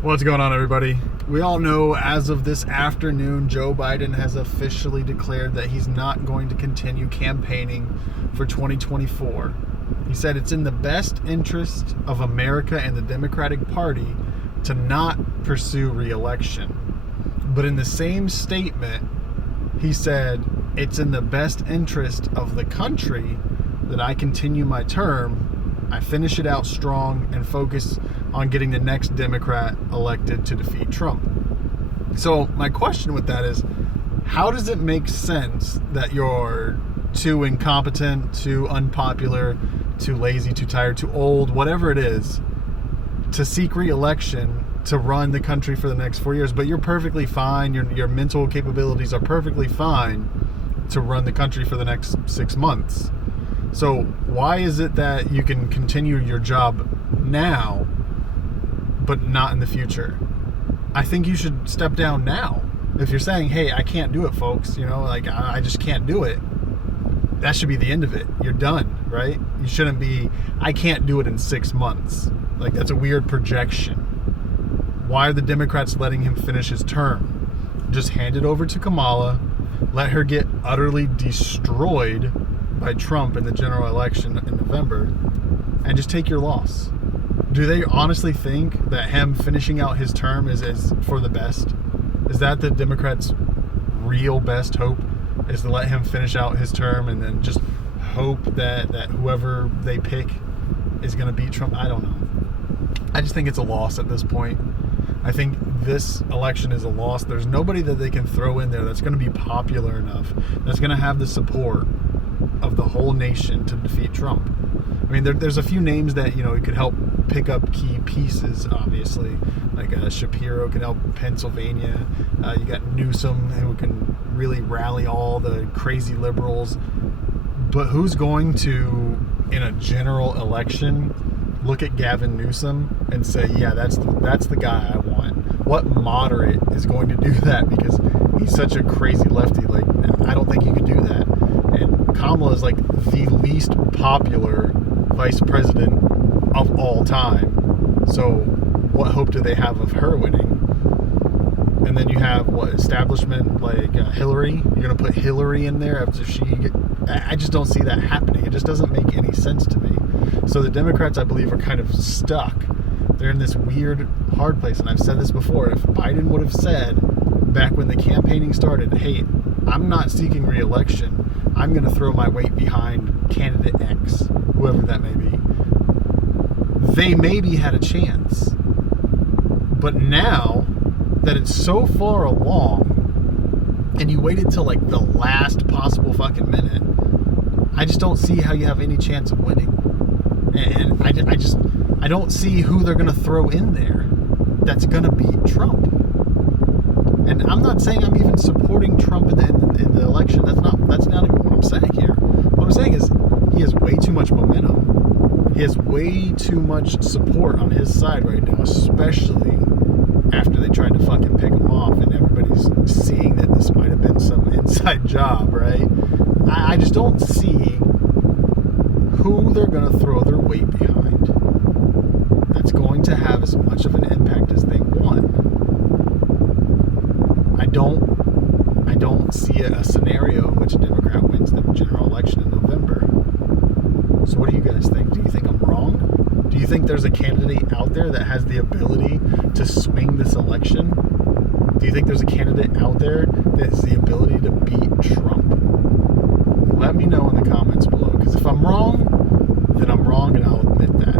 What's going on, everybody? We all know as of this afternoon, Joe Biden has officially declared that he's not going to continue campaigning for 2024. He said it's in the best interest of America and the Democratic Party to not pursue re-election. But in the same statement, he said it's in the best interest of the country that I continue my term, I finish it out strong, and focus on getting the next Democrat elected to defeat Trump. So my question with that is, how does it make sense that you're too incompetent, too unpopular, too lazy, too tired, too old, whatever it is, to seek re-election to run the country for the next 4 years, but you're perfectly fine, your mental capabilities are perfectly fine to run the country for the next 6 months? So why is it that you can continue your job now, but not in the future? I think you should step down now. If you're saying, hey, I can't do it, folks, I just can't do it, that should be the end of it. You're done, right? You shouldn't be, I can't do it in 6 months. Like, that's a weird projection. Why are the Democrats letting him finish his term? Just hand it over to Kamala, let her get utterly destroyed by Trump in the general election in November, and just take your loss. Do they honestly think that him finishing out his term is for the best? Is that the Democrats' real best hope, is to let him finish out his term and then just hope that whoever they pick is going to beat Trump? I don't know. I just think it's a loss at this point. I think this election is a loss. There's nobody that they can throw in there that's going to be popular enough, that's going to have the support of the whole nation to defeat Trump. I mean, there's a few names that, could help pick up key pieces, obviously. Like Shapiro can help Pennsylvania. You got Newsom, who can really rally all the crazy liberals. But who's going to, in a general election, look at Gavin Newsom and say, yeah, that's the guy I want? What moderate is going to do that? Because he's such a crazy lefty. Like, I don't think you could do that. And Kamala is like the least popular vice president of all time. So what hope do they have of her winning? And then you have establishment like Hillary. You're going to put Hillary in there after I just don't see that happening. It just doesn't make any sense to me. So the Democrats, I believe, are kind of stuck. They're in this weird, hard place. And I've said this before. If Biden would have said back when the campaigning started, hey, I'm not seeking re-election, I'm going to throw my weight behind candidate X, whoever that may be, they maybe had a chance. But now that it's so far along and you waited till like the last possible fucking minute, I just don't see how you have any chance of winning. And I don't see who they're going to throw in there that's going to beat Trump. And I'm not saying I'm even supporting Trump in the election. That's not even what I'm saying here. What I'm saying is he has way too much momentum. He has way too much support on his side right now, especially after they tried to fucking pick him off and everybody's seeing that this might have been some inside job, right? I just don't see who they're going to throw their weight behind that's going to have as much of an impact as they want. I don't see a scenario in which a Democrat wins the general election in November. So what do you guys think? Do you think I'm wrong? Do you think there's a candidate out there that has the ability to swing this election? Do you think there's a candidate out there that has the ability to beat Trump? Let me know in the comments below, because if I'm wrong, then I'm wrong and I'll admit that.